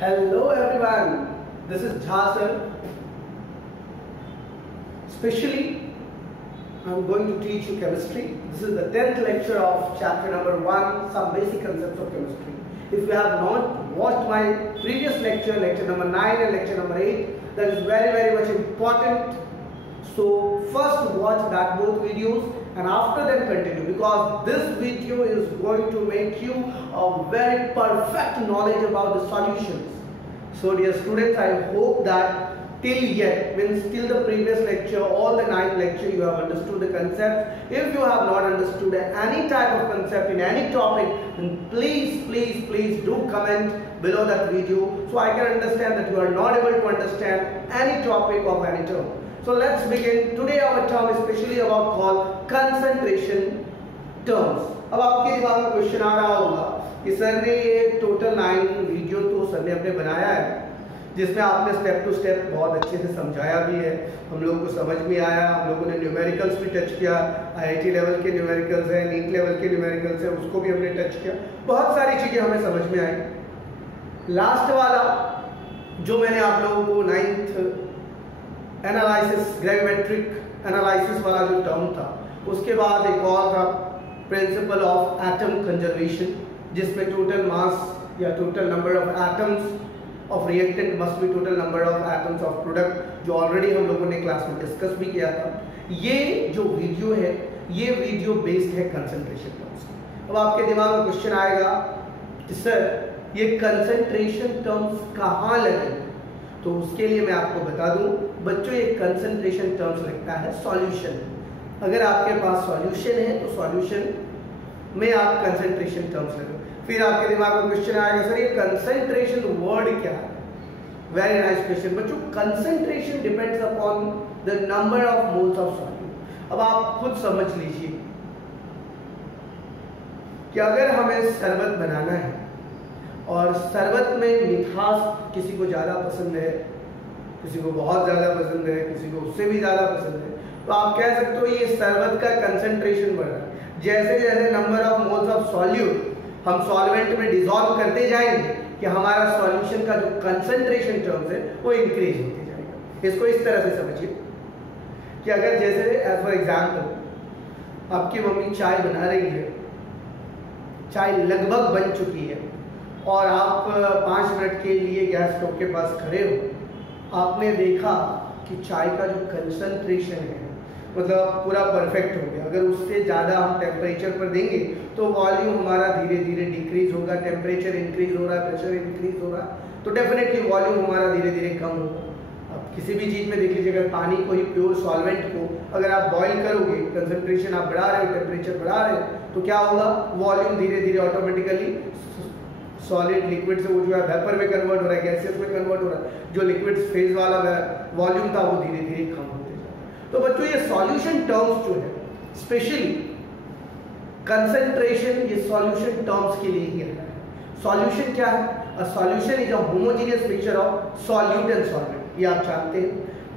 Hello everyone, this is Jha sir. Specially, I am going to teach you chemistry. This is the 10th lecture of chapter number 1, some basic concepts of chemistry. If you have not watched my previous lecture, lecture number 9 and lecture number 8, that is very much important. So first watch that both videos and after then continue, because this video is going to make you a very perfect knowledge about the solutions. So dear students, I hope that till the previous lecture, all the 9 lecture, you have understood the concept. If you have not understood any type of concept in any topic, then please do comment below that video, so I can understand that you are not able to understand any topic of any term. So let's begin. Today our term is specially about called concentration terms. अब आपके दिमाग में question आ रहा होगा कि sir ने ये total 9 video तो सर ने अपने बनाया है, जिसमें आपने स्टेप टू स्टेप बहुत अच्छे से समझाया भी है, हम लोगों को समझ में आया, हम लोगों ने न्यूमेरिकल्स भी टच किया, IIT लेवल के न्यूमेरिकल्स है, नीट लेवल के न्यूमेरिकल्स है, उसको भी हमने टच किया, बहुत सारी चीज़ें हमें समझ में आई। लास्ट वाला जो मैंने आप लोगों को 9th एनालिसिस, ग्रेविमेट्रिक एनालिसिस वाला जो टर्म था, उसके बाद एक और था प्रिंसिपल ऑफ एटम कंजर्वेशन, जिसमें टोटल मास या total number of atoms of reactant must be total number of atoms of product, जो ऑलरेडी हम लोगों ने क्लास में डिस्कस भी किया था। ये जो वीडियो है, ये वीडियो बेस्ड है कंसंट्रेशन टर्म्स की। अब आपके दिमाग में क्वेश्चन आएगा कि सर ये कंसंट्रेशन टर्म्स कहाँ लगे, तो उसके लिए मैं आपको बता दूं बच्चों, ये कंसंट्रेशन टर्म्स लगता है सॉल्यूशन। अगर आपके पास सॉल्यूशन है तो सॉल्यूशन में आप कंसंट्रेशन टर्म्स लगे। फिर आपके दिमाग में क्वेश्चन आएगा सर ये कंसंट्रेशन वर्ड क्या है। वेरी नाइस क्वेश्चन बच्चों। Concentration depends upon the number of moles of solute. अब आप खुद समझ लीजिए कि अगर हमें शरबत बनाना है और शरबत में मिठास किसी को ज़्यादा पसंद है, किसी को बहुत ज़्यादा पसंद है, किसी को उससे भी ज़्यादा पसंद है, तो आप कह सकते हो ये शरबत का कंसंट्रेशन बढ़ रहा है। जैसे जैसे number of moles of solute हम सॉल्वेंट में डिसॉल्व करते जाएंगे कि हमारा सॉल्यूशन का जो कंसंट्रेशन टर्म्स है वो इंक्रीज होते जाएगा। इसको इस तरह से समझिए कि अगर जैसे एज फॉर एग्जाम्पल आपकी मम्मी चाय बना रही है, चाय लगभग बन चुकी है और आप 5 मिनट के लिए गैस स्टोव के पास खड़े हो, आपने देखा कि चाय का जो कंसंट्रेशन है मतलब पूरा परफेक्ट हो गया। अगर उससे ज़्यादा हम टेम्परेचर पर देंगे तो वॉल्यूम हमारा धीरे धीरे डिक्रीज होगा, टेम्परेचर इंक्रीज हो रहा है, प्रेशर इंक्रीज हो रहा है, तो डेफिनेटली वॉल्यूम हमारा धीरे धीरे कम होगा। अब किसी भी चीज़ में देख लीजिए, अगर पानी को ही प्योर सॉल्वेंट को अगर आप बॉईल करोगे, कंसंट्रेशन आप बढ़ा रहे हो, टेम्परेचर बढ़ा रहे हो, तो क्या होगा, वॉल्यूम धीरे धीरे ऑटोमेटिकली सॉलिड लिक्विड से वो जो है वेपर में कन्वर्ट हो रहा है, गैसेस में कन्वर्ट हो रहा है, जो लिक्विड फेज वाला वॉल्यूम था वो धीरे धीरे कम होते जा रहा है। तो बच्चों ये सॉल्यूशन टर्म्स जो है स्पेशली कंसंट्रेशन, ये सॉल्यूशन टर्म्स के लिए ही है। सॉल्यूशन क्या है? A solution is a homogeneous mixture of solute and solvent. ये आप जानते हैं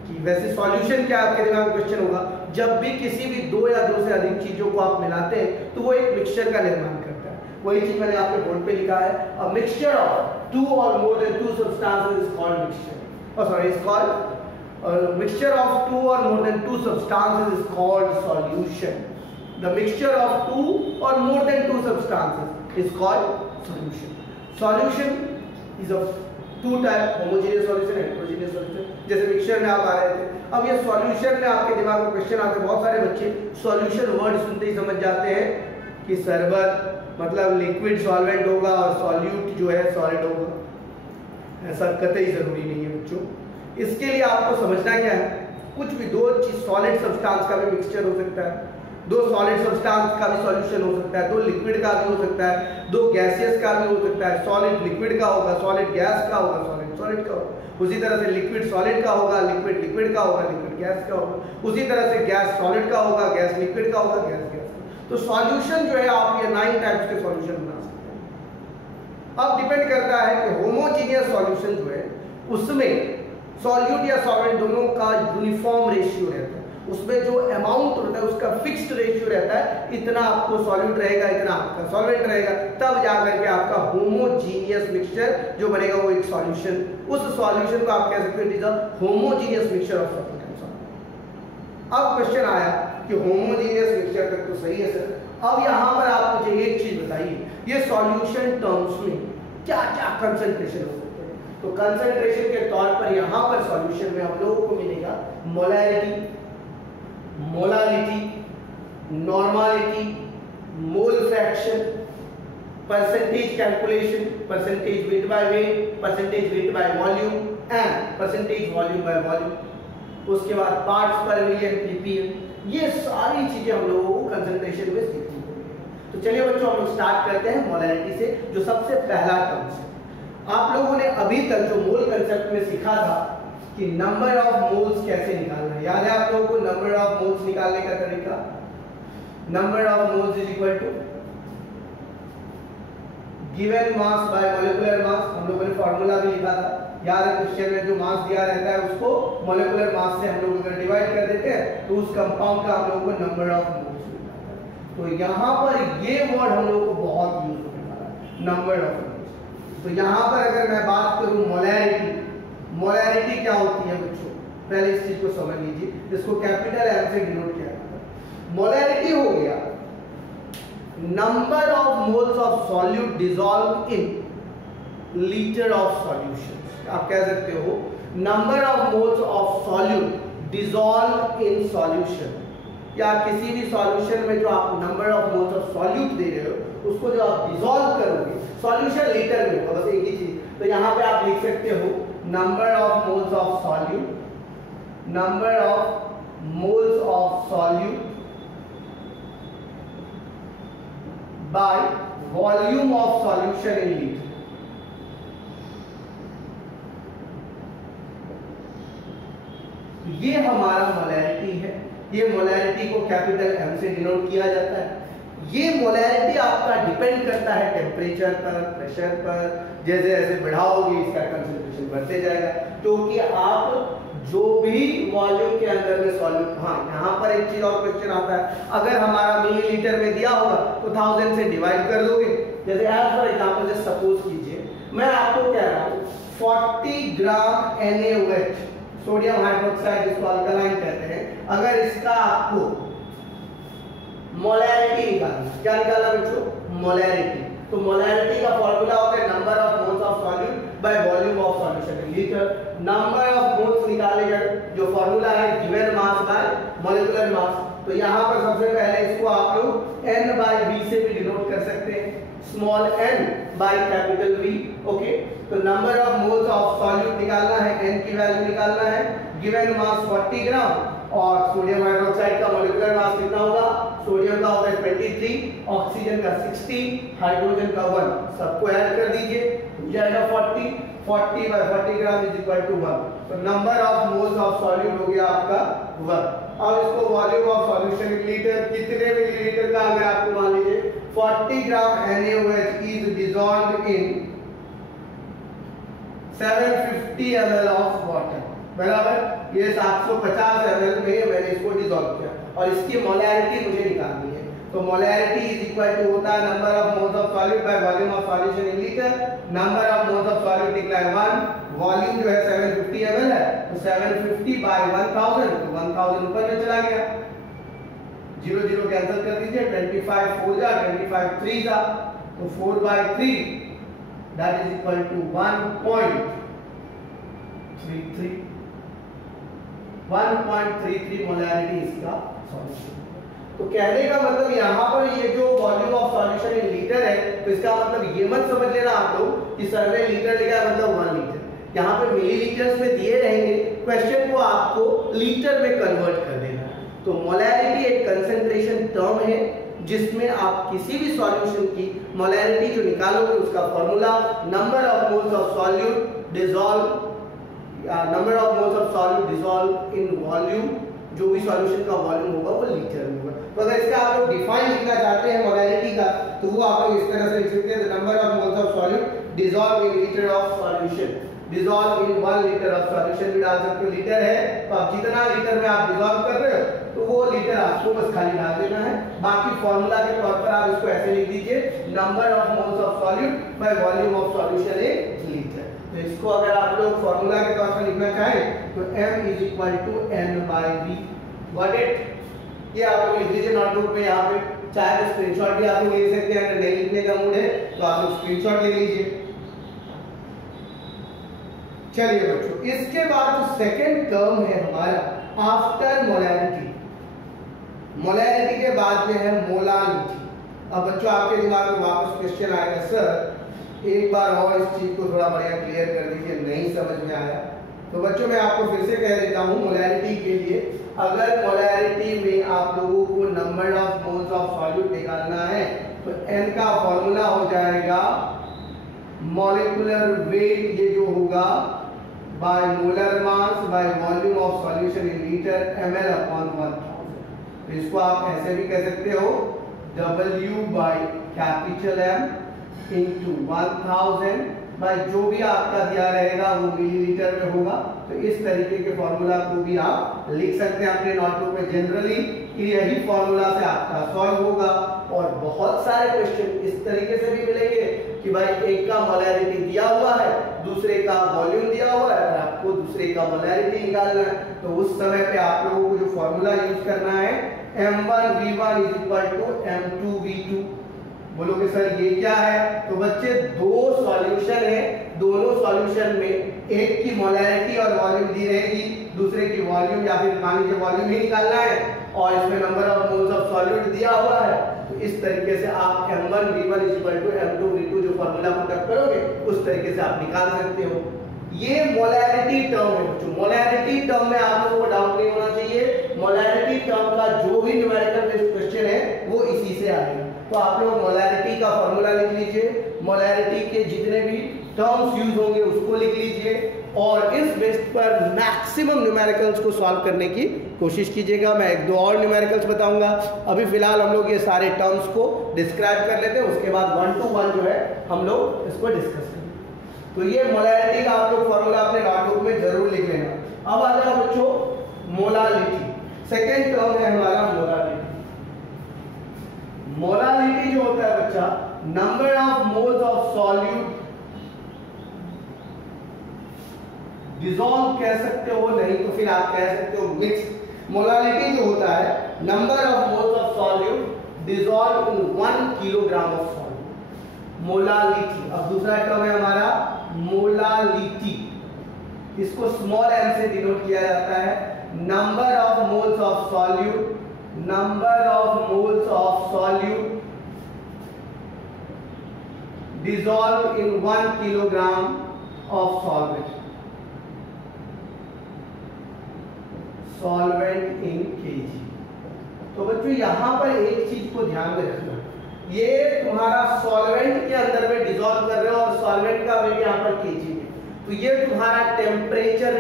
कि वैसे सॉल्यूशन क्या, आपके दिमाग में क्वेश्चन होगा, जब भी किसी भी 2 या 2 से अधिक चीजों को आप मिलाते हैं तो वो एक मिक्सचर का निर्माण करता है। वही चीज मैंने आपके बोर्ड पे लिखा है, a mixture of 2 or more than 2 substances is called mixture. Oh sorry, is called a mixture of 2 or more than 2 substances is called solution. The mixture of 2 or more than 2 substances is called solution. Solution is of 2 type, homogeneous solution and heterogeneous solution. जैसे mixture में आप आ रहे थे, अब ये solution में आपके दिमाग में क्वेश्चन आते हैं, बहुत सारे बच्चे सॉल्यूशन वर्ड सुनते ही समझ जाते हैं कि शरबत मतलब लिक्विड सॉल्वेंट होगा और सॉल्यूट जो है सॉलिड होगा। ऐसा कतई जरूरी नहीं है बच्चों। इसके लिए आपको समझना क्या है, कुछ भी 2 चीज, सॉलिड सब्सटेंस का भी मिक्सचर हो सकता है, 2 सॉलिड सब्सटेंस का भी सॉल्यूशन हो सकता है, 2 लिक्विड का भी हो सकता है, 2 गैसियस का भी हो सकता है, सॉलिड लिक्विड का होगा, सॉलिड गैस का होगा, सॉलिड सॉलिड का होगा, उसी तरह से लिक्विड सॉलिड का होगा, लिक्विड लिक्विड का होगा, लिक्विड गैस का होगा, उसी तरह से गैस सॉलिड का होगा, गैस लिक्विड का होगा, गैस गैस। तो सॉल्यूशन जो है आप ये 9 टाइप्स के सॉल्यूशन बना सकते हैं। अब डिपेंड करता है कि होमोजीनियस सॉल्यूशन जो है उसमें सॉल्यूट या सॉल्वेंट दोनों का यूनिफॉर्म रेशियो रहता है, उसमें जो अमाउंट होता है उसका फिक्स्ड रेशियो रहता है, इतना आपको सॉल्यूट रहेगा, इतना आपका सॉल्वेंट रहेगा, तब जाकर के आपका होमोजीनियस मिक्सचर जो बनेगा वो एक सॉल्यूशन, उस सॉल्यूशन को आप कह सकते हो it is a homogeneous mixture of solute and solvent. अब क्वेश्चन आया कि होमोजीनियस मिक्सचर तक तो सही है सर, अब यहाँ पर आप मुझे एक चीज बताइए, ये सॉल्यूशन टर्म्स में क्या क्या कंसंट्रेशन हो सकते हैं? तो कंसंट्रेशन के तौर पर यहाँ पर सॉल्यूशन में हम लोगों को मिलेगा molarity, molarity, normality, mole fraction, percentage calculation, percentage weight by weight, percentage weight by volume and percentage volume by volume, उसके बाद पार्ट्स पर मिलियन ppm, ये सारी चीजें हम लोगों को कंसंट्रेशन में सीखनी होगी। तो चलिए बच्चों हम लोग स्टार्ट करते हैं मोलैरिटी से, जो सबसे पहला टर्म है। आप लोगों ने अभी तक जो मोल कंसेप्ट में सीखा था कि नंबर ऑफ मोल्स कैसे निकालना है, याद है आप लोगों को नंबर ऑफ मोल्स निकालने का तरीका? Number of moles is equal to given mass by molecular mass, हम लोगों ने फार्मूला भी लिखा था, याद है क्वेश्चन में जो मास दिया रहता है उसको मॉलिक्यूलर मास से हम लोग अगर डिवाइड कर देते हैं तो उस कंपाउंड का हम लोगों को नंबर ऑफ मोल्स मिलता है। तो यहाँ पर ये वर्ड हम लोगों को बहुत यूज होने वाला है, नंबर ऑफ मोल्स। तो यहाँ पर अगर मैं बात करूँ मोलैरिटी, मोलैरिटी क्या होती है बच्चों? पहले इस चीज को समझ लीजिए, इसको कैपिटल एम से डिनोट किया जाता है। मोलैरिटी हो गया number of moles of solute dissolve in litre of solution. आप कह सकते हो number of moles of solute dissolve in solution, या किसी भी सॉल्यूशन में जो आप number of moles of solute दे रहे हो उसको जो आप डिसॉल्व करोगे, सॉल्यूशन लीटर में होगा, बस एक ही चीज। तो यहाँ पे आप लिख सकते हो number of moles of solute, number of moles of solute by volume of solution in liter। ये हमारा मोलैरिटी है, ये मोलैरिटी को कैपिटल M से डिनोट किया जाता है। ये मोलैरिटी आपका डिपेंड करता है टेम्परेचर पर, प्रेशर पर, जैसे जैसे बढ़ाओगे इसका कंसंट्रेशन बढ़ते जाएगा, क्योंकि आप जो भी वॉल्यूम के अंदर में सॉल्यूट, हाँ यहाँ पर एक चीज और क्वेश्चन आता है, अगर हमारा मिलीलीटर में दिया होगा तो 1000 से डिवाइड कर दोगे। जैसे एज फॉर एग्जांपल जैसे सपोज कीजिए मैं आपको कह रहा हूँ 40 ग्राम NaOH सोडियम हाइड्रोक्साइड, जिसको अल्कलाइन कहते हैं, अगर इसका आपको मोलैरिटी निकालना, क्या निकालना बच्चों? मोलैरिटी। तो मोलैरिटी का फॉर्मूला होता है number of moles of solute by volume of solution in litre. Number of moles निकालेगा जो फॉर्मूला है गिवन मास बाय मॉलिक्यूलर मास। तो यहाँ पर सबसे पहले इसको आप लोग n बाय v से भी डिनोट कर सकते हैं, small n by capital V। Okay, तो number of moles of solute निकालना है, n की वैल्यू निकालना है, गिवन मास 40 ग्राम और सोडियम हाइड्रोक्साइड का मॉलिक्यूलर मास कितना होगा? सोडियम का होगा 23, ऑक्सीजन का 60, हाइड्रोजन का 1, सबको ऐड कर दीजिए, हो जाएगा 40 by 40 gram is equal to 1। तो number of moles of solute हो गया आपका 1। अब इसको volume of solution in litre, कितने मिलीलीटर का अगर आपको मान लीजिए 40 gram NaOH is dissolved in 750 ml of water, बराबर। ये 750 ml में मैंने इसको डिसॉल्व किया और इसकी मोलैरिटी मुझे निकालनी है। तो मोलैरिटी इज इक्वल टू होता है number of moles of solute by volume of solution in litre. Number of moles of solute निकला है 1, वॉल्यूम जो है 750 ml है, तो 750 बाय 1000, तो 1000 ऊपर में चला गया, 0 0 कैंसिल कर दीजिए, 25 4 जा, 25 3 जा, तो 4 by 3 that is equal to 1.33 molarity इसका सॉल्यूशन। तो कहने का मतलब यहाँ पर ये जो volume of solution in litre है, तो इसका मतलब ये मत समझ लेना आप लोग कि सर ने लीटर लिखा है मतलब 1 लीटर, यहाँ पे मिलीलीटर्स में दिए रहेंगे, क्वेश्चन को आपको लीटर में कन्वर्ट कर देना है। तो मोलैरिटी एक कंसंट्रेशन टर्म है जिसमें आप किसी भी सॉल्यूशन की मोलैरिटी जो निकालोगे उसका formula number of moles of solute dissolve, number of moles of solute dissolve in volume, जो भी सॉल्यूशन का वॉल्यूम होगा वो लीटर में होगा। तो अगर इसका आप लोग डिफाइन लिखना चाहते हैं मोलैरिटी का, तो वो आप लोग इस तरह से लिख सकते हैं, the number of moles of solute dissolve in litre of solution, dissolve in 1 litre of solution भी डाल सकते हो, लीटर है तो आप जितना लीटर में आप डिसॉल्व कर रहे हो तो वो लीटर आपको बस खाली डाल देना है। बाकी फॉर्मूला के तौर पर आप इसको ऐसे लिख दीजिए, number of moles of solute by volume of solution in litre. तो इसको अगर आप लोग फॉर्मूला के तौर पर लिखना चाहें तो m = n/v, गॉट इट। ये आप लोग लिख लीजिए नोटबुक में, यहाँ पे चाहे तो स्क्रीनशॉट भी आप लोग ले सकते हैं, अगर नहीं लिखने का मूड है तो आप लोग स्क्रीनशॉट ले लीजिए। चलिए बच्चों, इसके बाद जो सेकंड टर्म है हमारा आफ्टर मोलैरिटी, मोलैरिटी के बाद में है मोलालिटी। अब बच्चों आपके दिमाग में वापस क्वेश्चन आएगा, सर एक बार और इस चीज को थोड़ा बढ़िया क्लियर कर दीजिए, नहीं समझ में आया। तो बच्चों मैं आपको फिर से कह देता हूँ, मोलैरिटी के लिए अगर मोलैरिटी में आप लोगों को number of moles of solute निकालना है तो n का फॉर्मूला हो जाएगा मॉलिक्यूलर वेट, ये जो होगा by molar mass by volume of solution in litre ml/1000। तो इसको आप ऐसे भी कह सकते हो W by capital M into 1000 by जो भी आपका दिया रहेगा वो मिलीलीटर में होगा। तो इस तरीके के फॉर्मूला को भी आप लिख सकते हैं अपने नोटबुक में जनरली, कि यही फॉर्मूला से आपका सॉल्व होगा। और बहुत सारे क्वेश्चन इस तरीके से भी मिलेंगे कि भाई एक का मोलैरिटी दिया हुआ है, दूसरे का वॉल्यूम दिया हुआ है और आपको दूसरे का मोलैरिटी निकालना है। तो उस समय पे आप लोगों को जो फॉर्मूला यूज करना है m1v1 = m2v2। बोलोगे सर ये क्या है? तो बच्चे दो सॉल्यूशन है, दोनों सॉल्यूशन में एक की मोलैरिटी और वॉल्यूम दी रहेगी, दूसरे की वॉल्यूम या फिर मान लीजिए वॉल्यूम ही निकालना है और इसमें number of moles of solute दिया हुआ है। तो इस तरीके से आप m1v1 = m2v2 जो फॉर्मूला पुटअप करोगे उस तरीके से आप निकाल सकते हो। ये मोलैरिटी टर्म है बच्चों। मोलैरिटी टर्म में आप लोगों को डाउट नहीं होना चाहिए, मोलैरिटी टर्म का जो भी न्यूमेरिकल बेस्ड क्वेश्चन है वो इसी से आएगा। तो आप लोग मोलैरिटी का फॉर्मूला लिख लीजिए, मोलैरिटी के जितने भी टर्म्स यूज होंगे उसको लिख लीजिए और इस बेस पर मैक्सिमम न्यूमेरिकल्स को सॉल्व करने की कोशिश कीजिएगा। मैं एक दो और न्यूमेरिकल्स बताऊंगा, अभी फिलहाल हम लोग ये सारे टर्म्स को डिस्क्राइब कर लेते हैं, उसके बाद 1 to 1 जो है हम लोग इसको डिस्कस करेंगे। तो ये मोलैरिटी का आप लोग फॉर्मूला अपने नोटबुक में जरूर लिख लेना। अब आ जाओ बच्चों मोलालिटी, सेकेंड टर्म है हमारा मोलालिटी। मोलालिटी जो होता है बच्चा, number of moles of solute dissolve कह सकते हो, नहीं तो फिर आप कह सकते हो मिक्स। मोलालिटी जो होता है number of moles of solute dissolve in 1 kilogram of solute, molality. अब दूसरा टर्म है हमारा मोलालिटी, इसको स्मॉल m से डिनोट किया जाता है। Number of moles of solute, number of moles of solute dissolve in 1 kilogram of solvent, solvent in KG. तो बच्चों यहां पर एक चीज को ध्यान में रखना, ये तुम्हारा सॉल्वेंट के अंदर में डिसॉल्व कर रहे हो और सॉल्वेंट का वेट यहां पर केजी में, तो ये तुम्हारा टेम्परेचर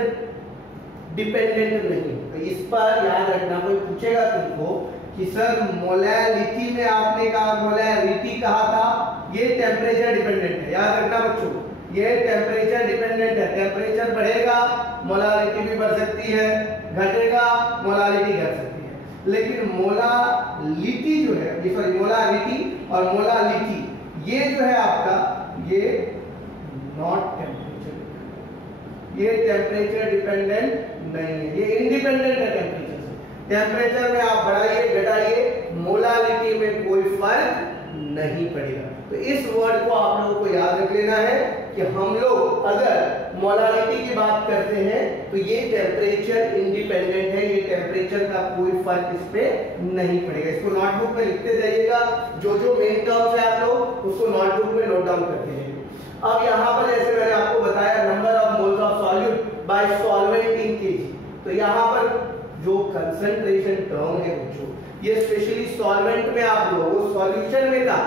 डिपेंडेंट नहीं। तो इस पर याद रखना, कोई पूछेगा तुमको कि सर मोलैलिटी में आपने कहा मोलैरिटी कहा था, ये टेम्परेचर डिपेंडेंट है। याद रखना बच्चों, ये टेम्परेचर डिपेंडेंट है। टेम्परेचर बढ़ेगा मोलालिटी भी बढ़ सकती है, घटेगा मोलालिटी घट सकती है। लेकिन मोलालिटी जो है, ये सॉरी मोलारिटी और मोलालिटी ये जो है आपका, ये नॉट टेम्परेचर, ये टेम्परेचर डिपेंडेंट नहीं है, ये इंडिपेंडेंट है टेम्परेचर से। टेम्परेचर में आप बढ़ाइए घटाइए, मोलालिटी में कोई फर्क नहीं पड़ेगा। तो इस वर्ड को आप लोगों को याद रख लेना है कि हम लोग अगर मोलालिटी की बात करते हैं तो ये टेम्परेचर इंडिपेंडेंट है, ये टेम्परेचर का कोई फर्क इस पे नहीं पड़ेगा। इसको नोटबुक में लिखते जाइएगा, जो जो मेन टर्म्स है आप लोग उसको नोटबुक में नोट डाउन करते जाइए। अब यहाँ पर जैसे मैंने आपको बताया number of moles of solute bye solvent in KG, तो यहाँ पर जो कंसंट्रेशन टर्म है बच्चों, ये स्पेशली सॉल्वेंट में आप लोगों सॉल्यूशन में था,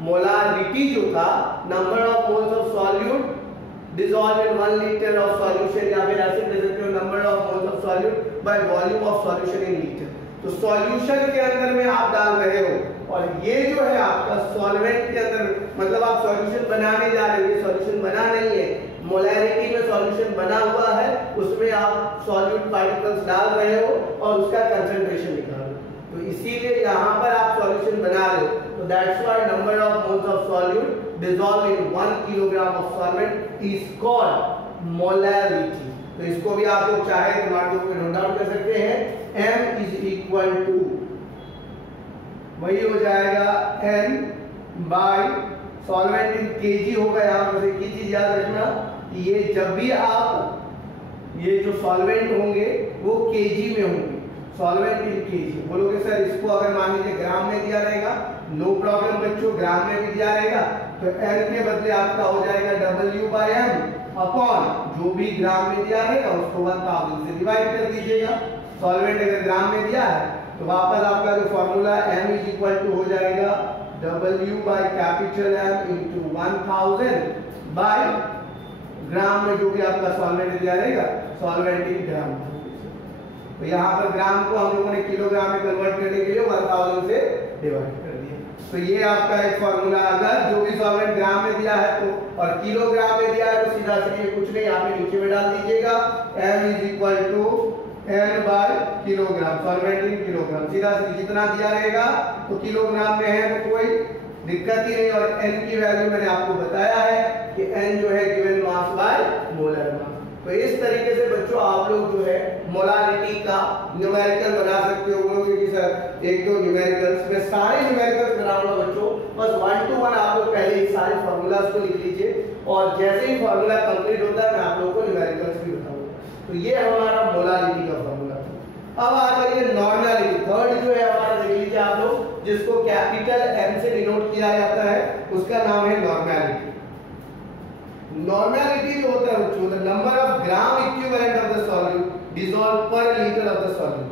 मोलारिटी जो था number of moles of solute dissolve in 1 litre of solution, या फिर ऐसे कह सकते हो number of moles of solute by volume of solution in litre. तो सॉल्यूशन के अंदर में आप डाल रहे हो और ये जो है आपका सॉल्वेंट के अंदर, मतलब आप सॉल्यूशन बनाने जा रहे हो, ये सॉल्यूशन बना नहीं है, मोलैरिटी में सॉल्यूशन बना हुआ है, उसमें आप सॉल्यूट पार्टिकल्स डाल रहे हो और उसका कंसंट्रेशन निकाल रहे हो। तो इसीलिए यहाँ पर आप सॉल्यूशन बना रहे हो, तो that's why number of moles of solute dissolve in 1 kilogram of solvent is called molarity. तो इसको भी आप लोग चाहे तो नोटबुक में नोट डाउन कर सकते हैं। m इज इक्वल टू वही हो जाएगा n bye solvent in KG होगा। यहाँ पर एक चीज याद रखना कि ये जब भी आप ये जो सॉल्वेंट होंगे वो केजी में होंगे, सॉल्वेंट इन केजी। बोलोगे सर इसको अगर मान लीजिए ग्राम में दिया रहेगा, नो प्रॉब्लम बच्चों, ग्राम में भी दिया रहेगा तो n के बदले आपका हो जाएगा W/m अपॉन जो भी ग्राम में दिया रहेगा उसको 1000 से डिवाइड कर दीजिएगा। सॉल्वेंट अगर ग्राम में दिया है तो वापस आपका जो formula m is equal to हो जाएगा W/M into 1000 बाय ग्राम में जो भी आपका सॉल्वेंट दिया रहेगा, सॉल्वेंट इन ग्राम। तो यहाँ पर ग्राम को हम लोगों ने किलोग्राम में कन्वर्ट करने के लिए 1000 से डिवाइड कर दिया। तो ये आपका एक फॉर्मूला, अगर जो भी सॉल्वेंट ग्राम में दिया है तो और किलोग्राम में दिया है तो सीधा सीधे कुछ नहीं, यहाँ पे नीचे में डाल दीजिएगा m is equal to n by kilogram, solvent in kilogram. सीधा सीधे जितना दिया रहेगा तो किलोग्राम में है तो कोई दिक्कत ही नहीं। और n की वैल्यू मैंने आपको बताया है कि n जो है given mass by molar mass. तो इस तरीके से बच्चों आप लोग जो है मोलारिटी का न्यूमेरिकल बना सकते हो। बोलोगे कि सर एक दो न्यूमेरिकल्स, मैं सारे न्यूमेरिकल्स बनाऊंगा बच्चों, बस 1 to 1 आप लोग पहले सारे फार्मूलाज को लिख लीजिए और जैसे ही फार्मूला कंप्लीट होता है मैं आप लोगों को न्यूमेरिकल्स भी बताऊंगा। तो ये हमारा मोलारिटी का फार्मूला था। अब आ जाइए नॉर्मलिटी, थर्ड जो है हमारा देख लीजिए आप लोग, जिसको कैपिटल M से डिनोट किया जाता है, उसका नाम है नॉर्मलिटी। नॉर्मलिटी जो होता है बच्चों, the number of gram equivalent of the solute dissolve per litre of the solute.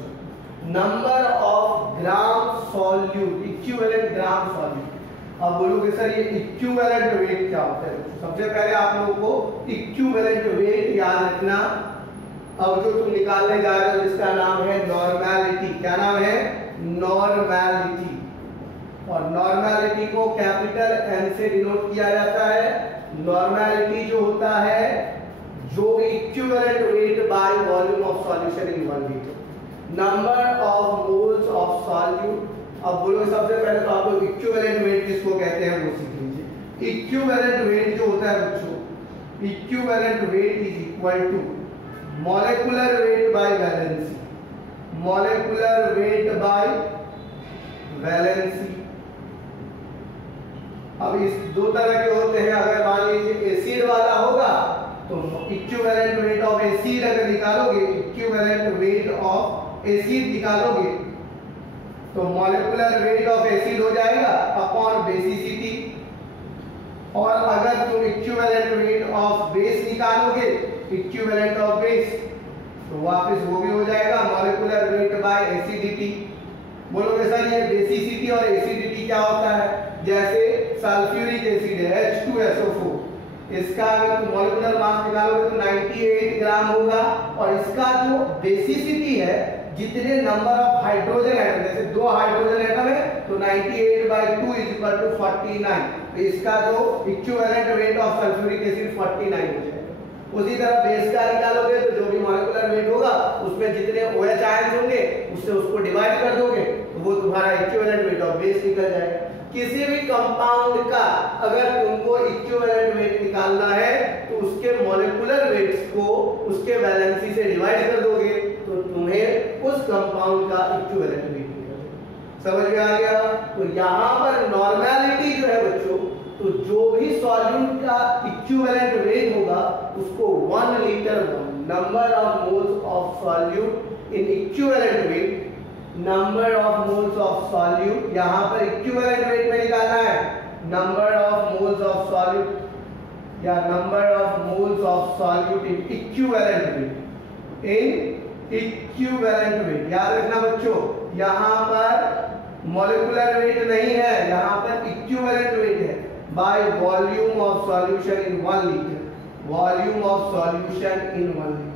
Number of gram solute, equivalent gram solute. अब बोलोगे सर ये इक्विवेलेंट वेट क्या होता है? सबसे पहले आप लोगों को इक्विवेलेंट वेट याद रखना। अब जो तुम निकालने जा रहे हो जिसका नाम है नॉर्मलिटी, क्या नाम है? नॉर्मलिटी। और नॉर्मलिटी को कैपिटल N से डिनोट किया जाता है। नॉर्मलिटी जो होता है जो equivalent weight by volume of solution in 1 litre, number of moles of solute. अब बोलो सबसे पहले तो आप लोग इक्विवेलेंट वेट किसको कहते हैं वो सीख लीजिए। इक्विवेलेंट वेट जो होता है बच्चों, equivalent weight is equal to molecular weight by valency, molecular weight by valency. अब इस दो तरह के होते हैं, अगर मान लीजिए एसिड वाला होगा तो इक्विवेलेंट वेट ऑफ एसिड अगर निकालोगे, इक्विवेलेंट वेट ऑफ एसिड निकालोगे तो मॉलिक्यूलर वेट ऑफ एसिड हो जाएगा अपॉन बेसिसिटी। और अगर तुम इक्विवेलेंट वेट ऑफ बेस निकालोगे, इक्विवेलेंट ऑफ बेस, तो वापस वो भी हो जाएगा मॉलिक्यूलर वेट बाय एसिडिटी। बोलोगे सर ये बेसिसिटी और एसिडिटी क्या होता है? जैसे सल्फ्यूरिक एसिड है H2SO4, इसका अगर तुम मॉलिक्यूलर मास निकालोगे तो 98 ग्राम होगा और इसका जो बेसिसिटी है, जितने नंबर ऑफ हाइड्रोजन एटम, जैसे 2 हाइड्रोजन एटम है तो 98/2 इज इक्वल टू 49। तो इसका जो equivalent weight of sulphuric acid 49 हो जाएगा। उसी तरह बेस का निकालोगे तो जो भी मॉलिक्यूलर वेट होगा उसमें जितने OH आयंस होंगे उससे उसको डिवाइड कर दोगे तो वो तुम्हारा इक्विवेलेंट वेट ऑफ बेस निकल जाएगा। किसी भी कंपाउंड का अगर तुमको इक्विवेलेंट वेट निकालना है तो उसके मॉलिक्यूलर वेट्स को उसके वैलेंसी से डिवाइड कर दोगे तो तुम्हें उस कंपाउंड का इक्विवेलेंट वेट निकलेगा। समझ में आ गया? तो यहाँ पर नॉर्मलिटी जो है बच्चों, तो जो भी सॉल्यूट का इक्विवेलेंट वेट होगा उसको 1 litre number of moles of solute in equivalent weight, number of moles of solute, यहाँ पर इक्विवेलेंट वेट में निकालना है number of moles of solute या number of moles of solute in equivalent weight, in equivalent weight. याद रखना बच्चों, यहाँ पर मॉलिक्यूलर वेट नहीं है, यहाँ पर इक्विवेलेंट वेट है bye volume of solution in 1 litre, volume of solution in 1 litre.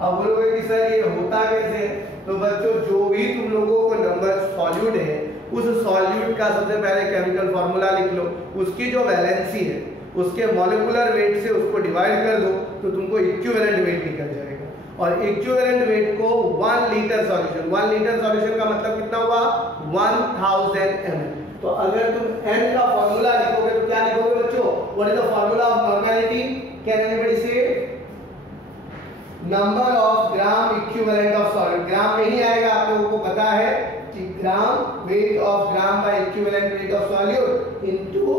अब बोलोगे कि सर ये होता कैसे? तो बच्चों जो भी तुम लोगों को नंबर सॉल्यूट है उस सॉल्यूट का सबसे पहले केमिकल फॉर्मूला लिख लो, उसकी जो वैलेंसी है उसके मॉलिक्यूलर वेट से उसको डिवाइड कर दो तो तुमको इक्विवेलेंट वेट निकल जाएगा। और इक्विवेलेंट वेट को 1 लीटर सॉल्यूशन, 1 लीटर सॉल्यूशन का मतलब कितना हुआ 1000 ml। तो अगर तुम n का फॉर्मूला लिखोगे तो क्या लिखोगे बच्चों, what is the formula of normality, can anybody say number of gram equivalent of solute, gram में ही आएगा, आप लोगों को पता है कि gram weight of gram by equivalent weight of solute into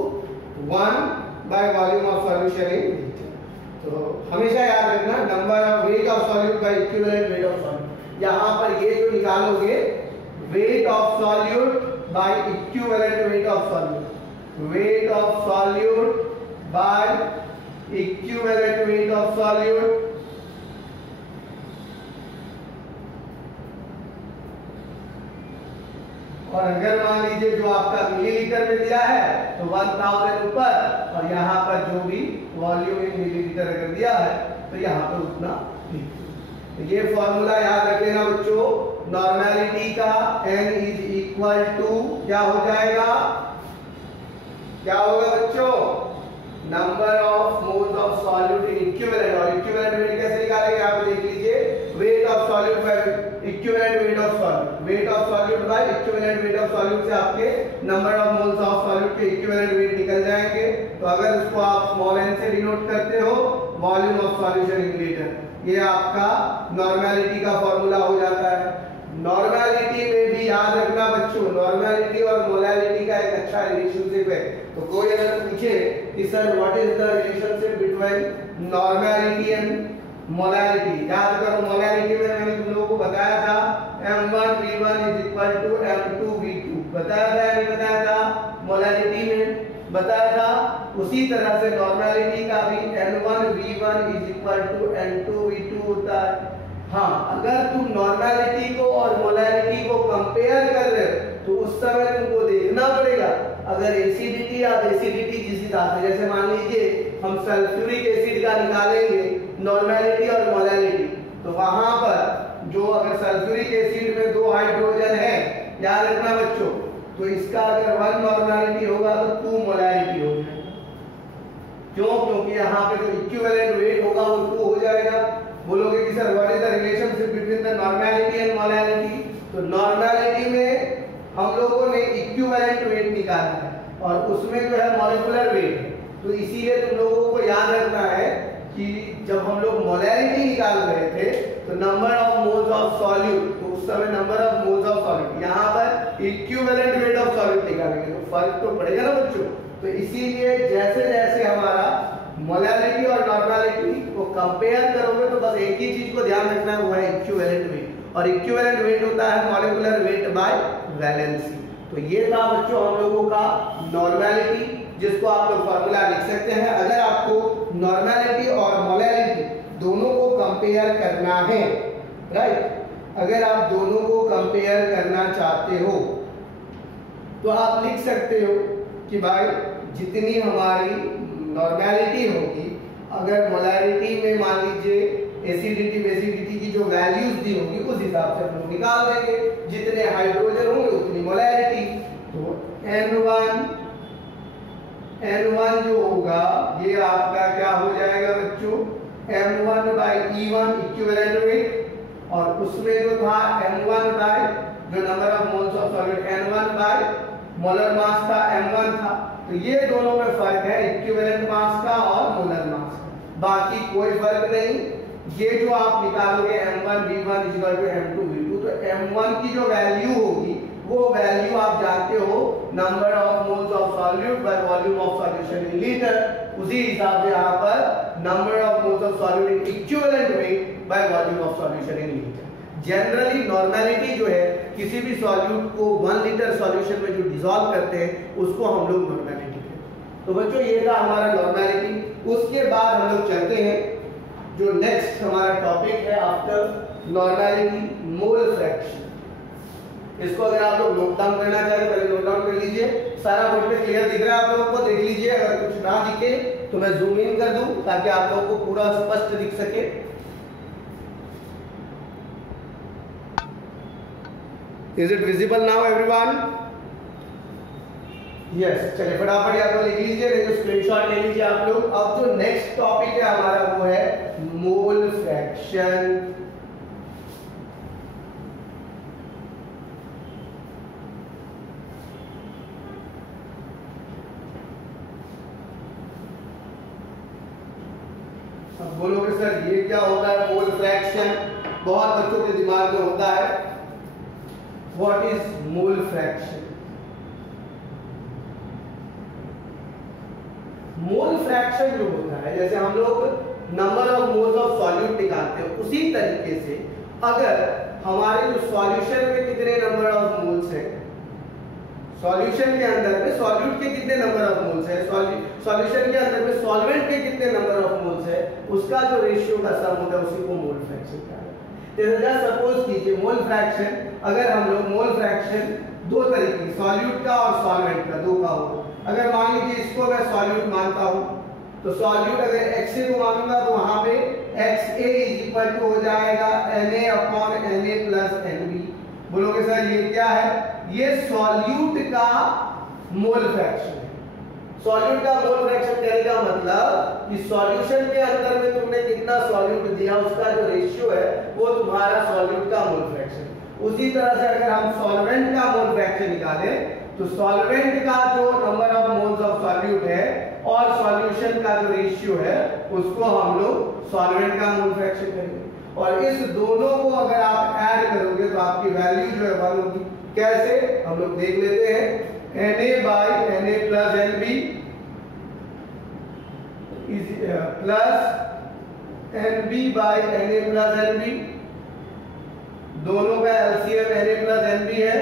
1 by volume of solution in litre. तो हमेशा याद रखना number of weight of solute by equivalent weight of solute. यहां पर ये जो निकालोगे weight of solute by equivalent weight of solute, wait of solute by equivalent weight of solute, और अगर मान लीजिए जो आपका मिलीलीटर में दिया है तो 1000 ऊपर, और यहाँ पर जो भी वॉल्यूम इन मिलीलीटर अगर दिया है तो यहाँ पर उतना लिख। ये फॉर्मूला याद रख लेना बच्चों, नॉर्मेलिटी का n इज इक्वल टू क्या हो जाएगा, क्या होगा बच्चों, number of moles of solute in equivalent. और इक्विवेलेंट वेट कैसे निकालेंगे, आप देख लीजिए, wait of solute by equivalent weight of solute, wait of solute by equivalent weight of solute से आपके number of moles of solute के इक्विवेलेंट वेट निकल जाएंगे। तो अगर उसको आप स्मॉल n से डिनोट करते हो, volume of solution in litre, ये आपका नॉर्मेलिटी का फॉर्मूला हो जाता है। नॉर्मेलिटी में भी याद रखना बच्चों, नॉर्मेलिटी और मोलैलिटी का एक अच्छा रिलेशनशिप है। तो कोई अगर पूछे कि sir what is the relationship between normality and molality, याद करो मोलैलिटी में मैंने तुम लोगों को बताया था m1v1 is equal to m2v2, बताया था या नहीं बताया था, मोलैलिटी में बताया था। उसी तरह से नॉर्मेलिटी का भी n1v1 is equal to n2v2 होता है। हाँ, अगर तुम नॉर्मेलिटी को और मोलैलिटी को कंपेयर कर रहे हो तो उस समय तुमको देखना पड़ेगा, अगर एसिडिटी या बेसिडिटी जिस हिसाब से, जैसे मान लीजिए हम सल्फ्यूरिक एसिड का निकालेंगे नॉर्मेलिटी और मोलैलिटी, तो वहां पर जो अगर सल्फ्यूरिक एसिड में 2 हाइड्रोजन है, याद रखना बच्चों, तो इसका अगर 1 नॉर्मेलिटी होगा तो 2 मोलैलिटी हो जाएगा। क्यों? क्योंकि यहाँ पे जो इक्विवेलेंट वेट होगा वो 2 हो जाएगा। बोलोगे कि sir what is the relationship between the normality and molality, तो नॉर्मेलिटी में हम लोगों ने इक्विवेलेंट वेट निकाला है और उसमें जो है मॉलिक्यूलर वेट, तो इसीलिए तुम लोगों को याद रखना है कि जब हम लोग मोलैलिटी निकाल रहे थे तो number of moles of solute, तो उस समय number of moles of solute, यहाँ पर इक्विवेलेंट वेट ऑफ सॉल्यूट निकालेंगे तो फर्क तो पड़ेगा ना बच्चों। तो इसीलिए जैसे जैसे हमारा मोलैलिटी और नॉर्मेलिटी को कंपेयर करोगे तो बस एक ही चीज को ध्यान रखना है, वो है इक्विवेलेंट वेट, और इक्विवेलेंट वेट होता है मॉलिक्यूलर वेट बाय वैलेंसी। तो ये था बच्चों हम लोगों का नॉर्मेलिटी, जिसको आप लोग फार्मूला लिख सकते हैं। अगर आपको नॉर्मेलिटी और मोलैलिटी दोनों को कंपेयर करना है, राइट, अगर आप दोनों को कंपेयर करना चाहते हो तो आप लिख सकते हो कि भाई जितनी हमारी नॉर्मेलिटी होगी, अगर मोलैलिटी में मान लीजिए एसिडिटी बेसिडिटी की जो वैल्यूज दी होगी उस हिसाब से हम लोग निकाल देंगे, जितने हाइड्रोजन होंगे उतनी मोलैलिटी। तो N1 जो होगा ये आपका क्या हो जाएगा बच्चों, M1 by E1 equivalent weight, और उसमें जो था M1 by जो number of moles of solute, N1 by molar mass था M1 था। तो ये दोनों में फर्क है, इक्विवेलेंट मास का और मोलर मास का, बाकी कोई फर्क नहीं। ये जो आप निकालोगे M1v1 M2v2, तो M1 की जो वैल्यू होगी वो वैल्यू आप जानते हो number of moles of solute by volume of solution in litre, उसी हिसाब से यहाँ पर number of moles of solute in equivalent weight by volume of solution in litre. Generally normality जो है किसी भी सॉल्यूट को 1 लीटर सॉल्यूशन में जो डिसॉल्व करते हैं उसको हम लोग नॉर्मेलिटी कहते हैं। तो बच्चों ये था हमारा नॉर्मेलिटी। उसके बाद हम लोग चलते हैं जो नेक्स्ट हमारा टॉपिक है आफ्टर नॉर्मेलिटी, मोल फ्रैक्शन। इसको अगर आप लोग नोट डाउन करना चाहे पहले नोट डाउन कर लीजिए, सारा बोर्ड पे क्लियर दिख रहा है आप लोगों को, देख लीजिए, अगर कुछ ना दिखे तो मैं जूम इन कर दूं ताकि आप लोगों को पूरा स्पष्ट दिख सके। Is it visible now everyone? Yes चलिए फटाफट या तो लिख लीजिए, नहीं तो स्क्रीनशॉट ले लीजिए आप लोग। अब जो नेक्स्ट टॉपिक है हमारा वो है मोल फ्रैक्शन। अब बोलोगे सर ये क्या होता है मोल फ्रैक्शन, बहुत बच्चों के दिमाग में होता है। What is mole fraction? Mole fraction जो होता है, जैसे हम लोग number of moles of solute निकालते हैं, उसी तरीके से अगर हमारे जो सॉल्यूशन में कितने नंबर ऑफ मोल्स हैं, सॉल्यूशन के अंदर में सॉल्यूट के कितने नंबर ऑफ मोल्स है, सॉल्यूशन के अंदर में सॉल्वेंट के कितने नंबर ऑफ मोल्स है, उसका जो रेशियो का सम होता है उसी को मोल फ्रैक्शन कहते हैं। जैसे जस्ट सपोज कीजिए मोल फ्रैक्शन, अगर हम लोग मोल फ्रैक्शन दो तरीके सॉल्यूट का और सॉल्वेंट का दो का हो, अगर मान लीजिए इसको मैं सॉल्यूट मानता हूं तो सॉल्यूट अगर XA को मानूंगा तो वहां पे XA इक्वल टू हो जाएगा Na/Na प्लस Nb। बोलोगे सर ये क्या है? ये सॉल्यूट का मोल फ्रैक्शन है। सॉल्यूट का मोल फ्रैक्शन कहने का मतलब कि सॉल्यूशन के अंदर में तुमने कितना सॉल्यूट दिया उसका जो रेशियो है वो तुम्हारा सॉल्यूट का मोल फ्रैक्शन। उसी तरह से अगर हम सॉल्वेंट का मोल फ्रैक्शन निकालें तो सॉल्वेंट का जो number of moles of solute है और सॉल्यूशन का जो रेशियो है उसको हम लोग सॉल्वेंट का मोल फ्रैक्शन करेंगे, और इस दोनों को अगर आप ऐड करोगे तो आपकी वैल्यू जो है 1 होगी। कैसे हम लोग देख लेते हैं, Na/Na plus Nb plus Nb/Na plus Nb, दोनों का एलसीएम Na प्लस Nb है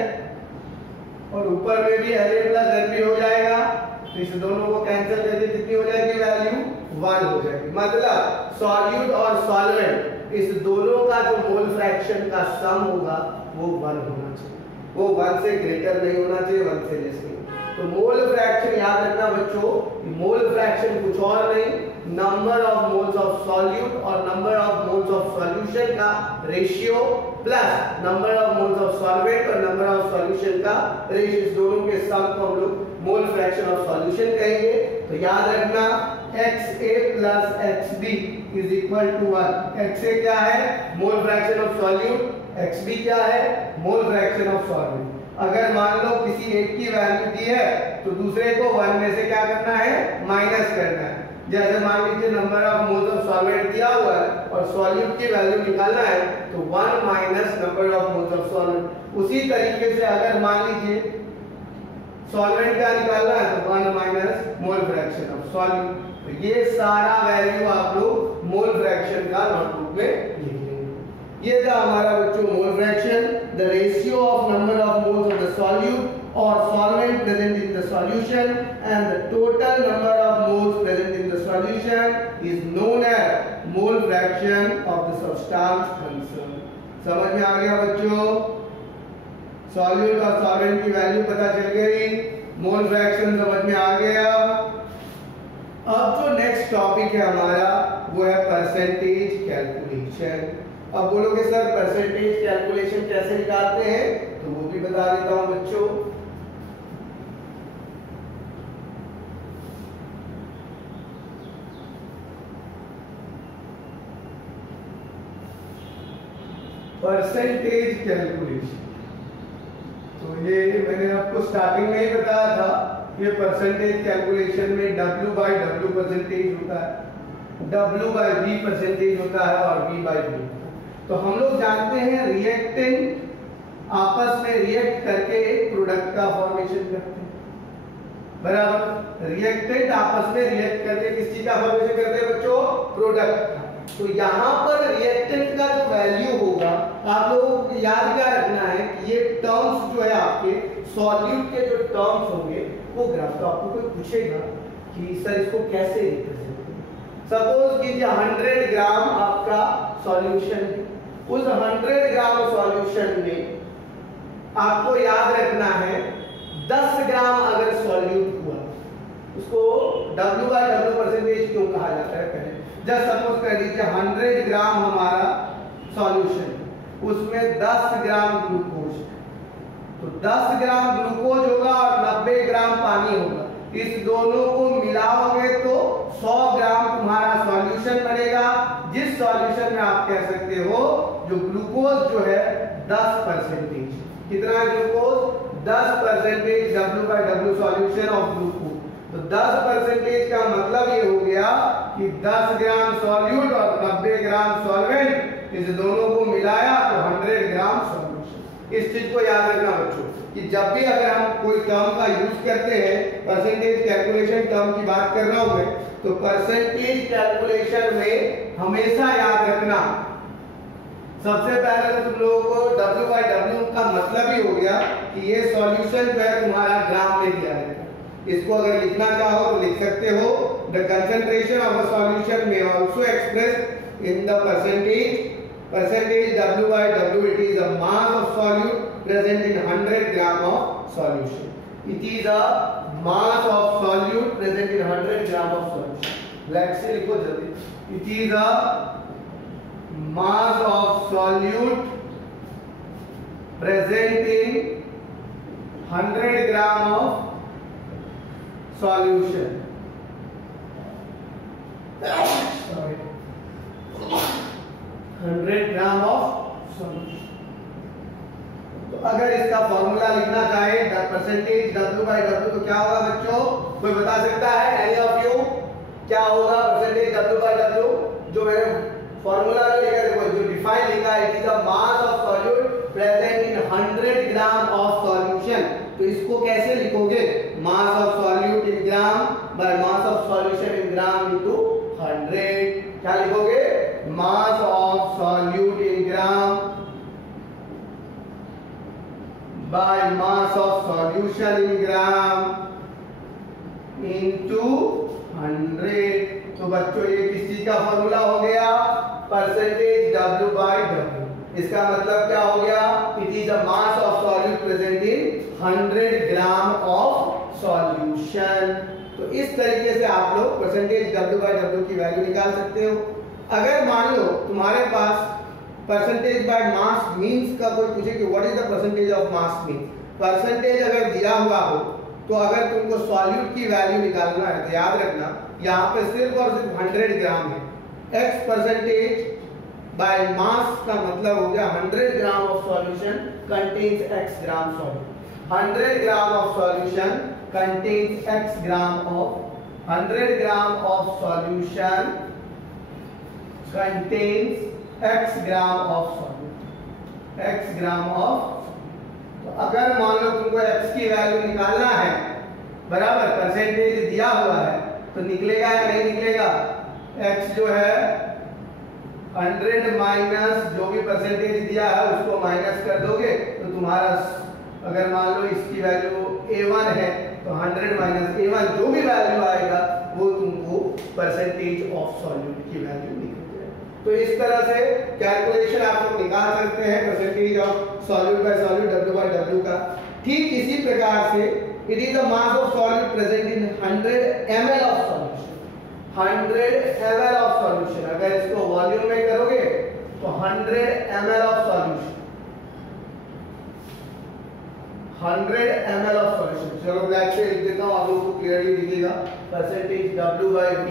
और ऊपर में भी Na प्लस Nb हो जाएगा, तो इस दोनों को कैंसिल करके कितनी हो जाएगी वैल्यू 1 हो जाएगी। मतलब सॉल्यूट और सॉल्वेंट इस दोनों का जो मोल फ्रैक्शन का सम होगा वो 1 होना चाहिए, वो 1 से ग्रेटर नहीं होना चाहिए, 1 से लेस नहीं। तो मोल फ्रैक्शन याद रखना बच्चों, मोल फ्रैक्शन कुछ और नहीं, number of moles of solute और number of moles of solution का ratio plus number of moles of solvent और नंबर ऑफ सॉल्यूशन का रेशियो, इस दोनों के सम को हम लोग मोल फ्रैक्शन ऑफ सॉल्यूशन कहेंगे। तो याद रखना XA plus XB is equal to 1। XA क्या है? Mole fraction of solute. XB क्या है? Mole fraction of solvent. अगर मान लो किसी एक की वैल्यू दी है तो दूसरे को 1 में से क्या करना है? माइनस करना है। जैसे मान लीजिए number of moles of solvent दिया हुआ है और सॉल्यूट की वैल्यू निकालना है तो 1 minus number of moles of solvent. उसी तरीके से अगर मान लीजिए सॉल्वेंट का निकालना है तो 1 minus mole fraction of solute. तो ये सारा वैल्यू आप लोग मोल फ्रैक्शन का नोटबुक में लिख लेंगे। ये था हमारा बच्चों mole fraction, the ratio of number of moles of the solute or solvent present in the solution and the total number of moles present in the solution is known as mole fraction of the substance concerned। समझ में आ गया बच्चों? Solute और solvent की value पता चल गई, mole fraction समझ में आ गया। अब जो नेक्स्ट टॉपिक है हमारा वो है परसेंटेज कैलकुलेशन। अब बोलोगे सर परसेंटेज कैलकुलेशन कैसे निकालते हैं, तो वो भी बता देता हूं बच्चों। परसेंटेज कैलकुलेशन, तो ये मैंने आपको स्टार्टिंग में ही बताया था, ये परसेंटेज कैलकुलेशन में W/W परसेंटेज होता है, W/V परसेंटेज होता है और V/V। तो हम लोग जानते हैं रिएक्टेंट आपस में रिएक्ट करके एक प्रोडक्ट का फॉर्मेशन करते हैं, बराबर। रिएक्टेंट आपस में रिएक्ट करके किस चीज का फॉर्मेशन करते हैं बच्चों? प्रोडक्ट का। तो यहाँ पर रिएक्टेंट का जो वैल्यू होगा आप लोगों को याद क्या रखना है कि ये टर्म्स जो है आपके सॉल्यूट के जो टर्म्स होंगे वो ग्राफ, तो आपको कोई पूछेगा कि सर इसको कैसे रिप्रेजेंट करें। सपोज कीजिए 100 ग्राम आपका सॉल्यूशन है, उस 100 ग्राम सॉल्यूशन में आपको याद रखना है 10 ग्राम अगर सॉल्यूट हुआ, उसको W/W परसेंटेज क्यों कहा जाता है? पहले जस्ट सपोज कर लीजिए 100 ग्राम हमारा सॉल्यूशन, उसमें 10 ग्राम ग्लूकोज, तो 10 ग्राम ग्लूकोज होगा और 90 ग्राम पानी होगा। इस दोनों को मिलाओगे तो 100 ग्राम तुम्हारा सॉल्यूशन बनेगा, जिस सॉल्यूशन में आप कह सकते हो जो ग्लूकोज जो है 10%, कितना glucose 10% W/W solution of glucose. तो 10% का मतलब ये हो गया कि 10 ग्राम सॉल्यूट और 90 ग्राम सॉल्वेंट, इस दोनों को मिलाया तो 100 ग्राम सॉल्यूशन। इस चीज को याद रखना बच्चों कि जब भी अगर हम कोई टर्म का यूज करते हैं, परसेंटेज कैलकुलेशन टर्म की बात कर रहा हूं मैं, तो परसेंटेज कैलकुलेशन में हमेशा याद रखना, सबसे पहले तो तुम लोगों को W/W का मतलब ही हो गया कि ये सॉल्यूशन जो है तुम्हारा ग्राम में दिया है। इसको अगर लिखना चाहो तो लिख सकते हो, the concentration of a solution में also express in the percentage W/W, it is the mass of solute present in 100 gram of solution. It is a mass of solute present in 100 gram of solution. Late से लिखो जल्दी, it is a mass of solute present in 100 gram of solution. Sorry, 100 gram of solution. तो अगर इसका formula लिखना चाहे percentage W/W तो क्या होगा बच्चों, कोई बता सकता है? एनी ऑफ यू क्या होगा परसेंटेज W/W? जो मैंने फॉर्मूला जो लिखा देखो, जो डिफाइन लिखा है, it is a mass of solute present in 100 gram of solution. तो इसको कैसे लिखोगे? मास of solute in gram by mass of solution in gram into 100। क्या लिखोगे? मास of solute in gram by mass of solution in gram into 100। तो बच्चों ये किस चीज का फॉर्मूला हो गया? Percentage W/W। इसका मतलब क्या हो गया? It is a mass of solute present in 100 gram of solution. तो इस तरीके से आप लोग परसेंटेज W/W की वैल्यू निकाल सकते हो। अगर मान लो तुम्हारे पास परसेंटेज बाय मास मींस का कोई पूछे कि what is the percentage of mass means, percentage अगर दिया हुआ हो तो अगर तुमको सॉल्यूट की वैल्यू निकालना है तो याद रखना यहाँ पे सिर्फ और सिर्फ 100 ग्राम है। x परसेंटेज बाय मास का मतलब हो गया 100 gram of solution contains x gram solute. 100 gram of solution contains x gram of 100 gram of solution contains x gram of solute, x gram of. तो अगर मान लो तुमको x की वैल्यू निकालना है, बराबर, परसेंटेज दिया हुआ है, तो निकलेगा या नहीं निकलेगा? x जो है 100 माइनस जो भी परसेंटेज दिया है उसको माइनस कर दोगे तो तुम्हारा, अगर मान लो इसकी वैल्यू a1 है तो 100 माइनस a1 जो भी वैल्यू आएगा वो तुमको परसेंटेज ऑफ सॉल्यूट की वैल्यू निकलेगी। तो इस तरह से कैलकुलेशन आप लोग निकाल सकते हैं percentage of solute bye solute W/W का। ठीक इसी प्रकार से it is the mass of solute present in 100 ml of solution. 100 ml of solution, अगर इसको वॉल्यूम में करोगे तो 100 ml of solution, 100 ml of solution. चलो ब्लैक से लिख देता हूं, आप लोगों को क्लियरली दिखेगा। Percentage W/V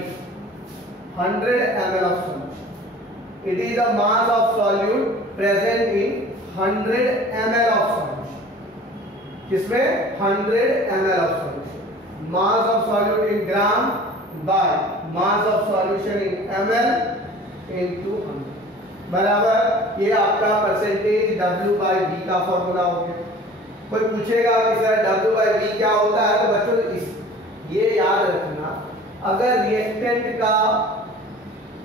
100 ml of solution, it is the mass of solute present in 100 ml of solution. किसमें? 100 ml of solution. Mass of solute in gram by mass of solution in ml into 100 बराबर। ये आपका percentage W/V का formula हो गया। कोई पूछेगा कि सर W/V क्या होता है, तो बच्चों ये याद रखना, अगर रिएक्टेंट का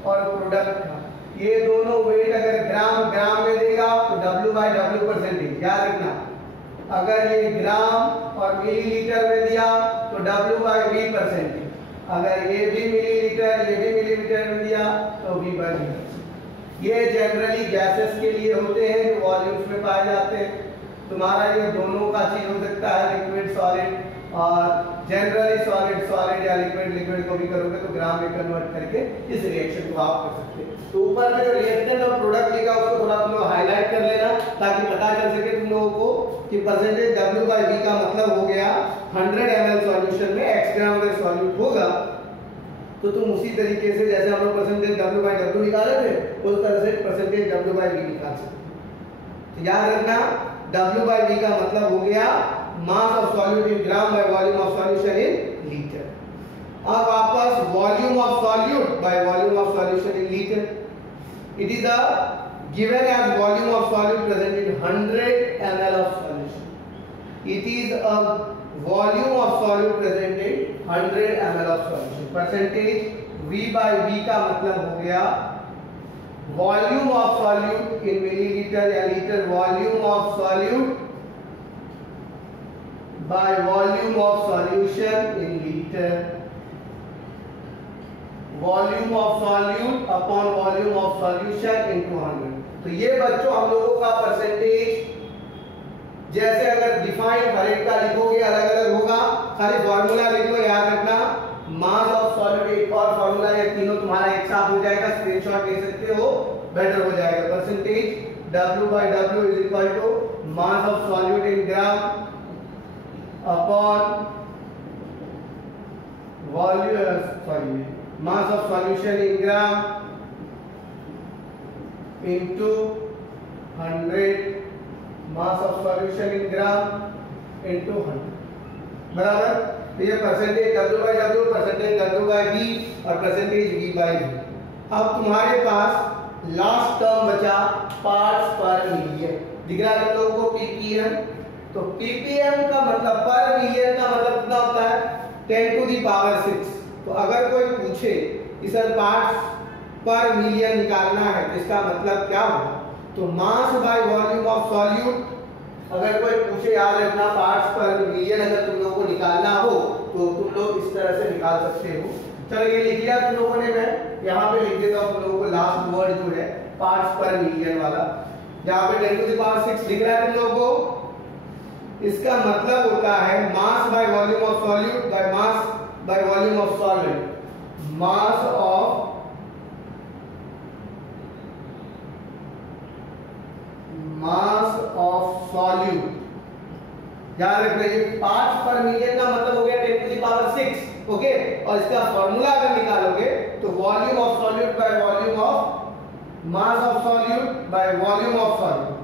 और प्रोडक्ट का ये दोनों वेट अगर ग्राम में देगा तो W/W परसेंटेज याद रखना। अगर ये ग्राम और मिलीलीटर में दिया तो W/V परसेंटेज, अगर ये भी मिलीलीटर ये भी मिलीलीटर में दिया तो V/V। ये जनरली गैसेस के लिए होते हैं जो वॉल्यूम्स में पाए जाते हैं। तुम्हारा ये दोनों का चीज हो सकता है, लिक्विड सॉलिड, और जनरली सॉलिड या लिक्विड को भी करोगे तो ग्राम में कन्वर्ट करके इस रिएक्शन को आप कर सकते हैं। तो ऊपर में जो रिएक्टेंट और प्रोडक्ट लिखा उसको थोड़ा तुम लोग हाईलाइट कर लेना ताकि पता चल सके तुम लोगों को कि परसेंटेज W by V का मतलब हो गया 100 ml सॉल्यूशन में x ग्राम अगर सॉल्यूट होगा तो तुम उसी तरीके से जैसे हम लोग परसेंटेज W by W निकाले थे उस तरह से परसेंटेज W by V निकाल सकते। तो याद रखना W by V का मतलब हो गया मास of solute in gram bye volume of solution in litre. अब वापस volume of solute by volume of solution in litre, it is a given as volume of solute present in 100 ml of solution. It is a volume of solute present in 100 ml of solution. Percentage V by V का मतलब हो गया volume of solute in milliliter या liter, volume of solute by volume of solution in liter, volume of solute upon volume of solution into 100। तो ये बच्चों हम लोगों का परसेंटेज जैसे अगर डिफाइन हर एक का लिखोगे अलग अलग होगा, खाली फार्मूला लिख लो, याद रखना मास ऑफ सॉल्यूट एक और फार्मूला, ये तीनों तुम्हारा एक साथ हो जाएगा, स्क्रीनशॉट ले सकते हो, बेटर हो जाएगा। Percentage W by W is equal to mass of solute in gram upon volume mass of solution in gram into 100, mass of solution in gram into 100 बराबर। तो ये percentage W by W, percentage W by V और percentage V by V। अब तुम्हारे पास last term बचा parts पर million, दिख रहा है तुम लोगों को ppm। तो ppm का मतलब पर मिलियन का मतलब कितना होता है 10 to the power 6। तो अगर कोई पूछे कि सर पार्ट्स पर मिलियन निकालना है तो इसका मतलब क्या होगा, तो mass by volume of solute. अगर कोई पूछे याद रखना पार्ट्स पर मिलियन अगर तुम लोगों को निकालना हो तो तुम लोग इस तरह से निकाल सकते हो। चलो ये लिख लिया तुम लोगों ने, मैं यहाँ पे लिख देता हूँ तुम लोगों को लास्ट वर्ड जो है पार्ट्स पर मिलियन वाला, जहाँ पे 10 to the power 6 लिख रहा है तुम लोगों को। इसका मतलब होता है mass by volume of solute by mass by volume of solvent, mass of solute। याद रखना ये पार्ट्स पर मिलियन का मतलब हो गया 10 to the power 6, ओके। और इसका फॉर्मूला अगर निकालोगे तो volume of solute by volume of mass of solute by volume of solute,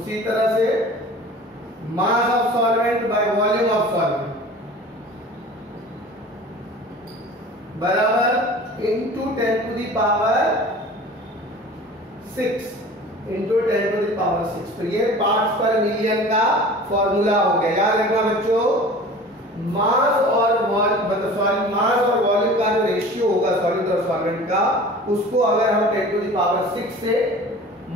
उसी तरह से mass of solvent by volume of solvent बराबर into 10 to the power 6 into 10 to the power 6। तो ये पार्ट्स पर मिलियन का फॉर्मूला हो गया। याद रखना बच्चों मास और मास और वॉल्यूम का जो रेशियो होगा सॉल्यूट और सॉल्वेंट का, उसको अगर हम 10 to the power 6 से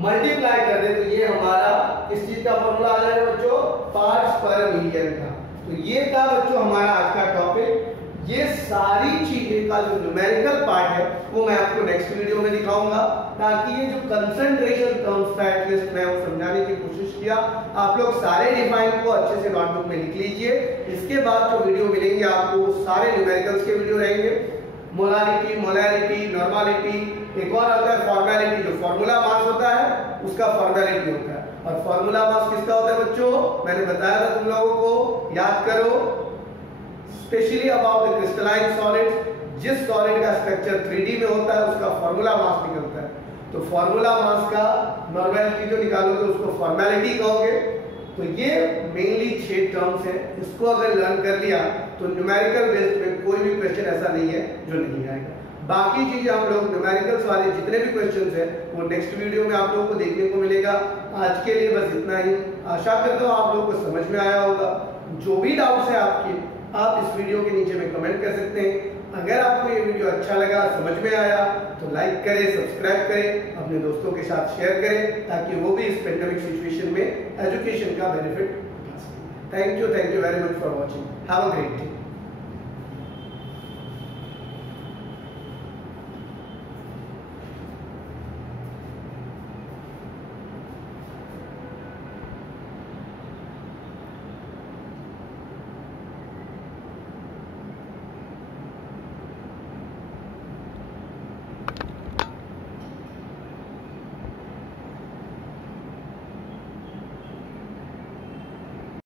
मल्टीप्लाई कर दें तो ये हमारा इस चीज का फॉर्मूला आ जाएगा बच्चों पार्ट्स पर मिलियन का। तो ये था बच्चों हमारा आज का टॉपिक। ये सारी चीजें का जो न्यूमेरिकल पार्ट है वो मैं आपको नेक्स्ट वीडियो में दिखाऊंगा, ताकि ये जो कंसंट्रेशन टर्म्स था एटलीस्ट मैं वो समझाने की कोशिश किया। आप लोग सारे डिफाइन को अच्छे से नोटबुक में लिख लीजिए। इसके बाद जो वीडियो मिलेंगे आपको सारे न्यूमेरिकल्स के वीडियो रहेंगे, मोलारिटी, मोलैरिटी, नॉर्मलिटी, एक और आता है फॉर्मेलिटी, जो फॉर्मूला मास होता है उसका फॉर्मेलिटी होता है। और फॉर्मूला मास किसका होता है बच्चों, मैंने बताया था तुम लोगों को, याद करो, specially about the crystalline solid. जिस सॉलिड का स्ट्रक्चर 3D में होता है उसका फॉर्मूला मास निकलता है। तो फॉर्मूला मास का नॉर्मलिटी जो निकालोगे उसको फॉर्मेलिटी कहोगे। तो ये मेनली 6 टर्म्स हैं, इसको अगर लर्न कर लिया तो न्यूमेरिकल बेस्ड में कोई भी क्वेश्चन ऐसा नहीं है जो नहीं आएगा। बाकी चीजें हम लोग न्यूमेरिकल्स वाले जितने भी क्वेश्चंस हैं वो नेक्स्ट वीडियो में आप लोगों को देखने को मिलेगा। आज के लिए बस इतना ही। आशा करता हूँ आप लोगों को समझ में आया होगा। जो भी डाउट्स है आपके, आप इस वीडियो के नीचे में कमेंट कर सकते हैं। अगर आपको ये वीडियो अच्छा लगा, समझ में आया तो लाइक करें, सब्सक्राइब करें, अपने दोस्तों के साथ शेयर करें, ताकि वो भी इस पेंडेमिक सिचुएशन में एजुकेशन का बेनिफिट उठा सकें। Thank you very much for watching. Have a great day.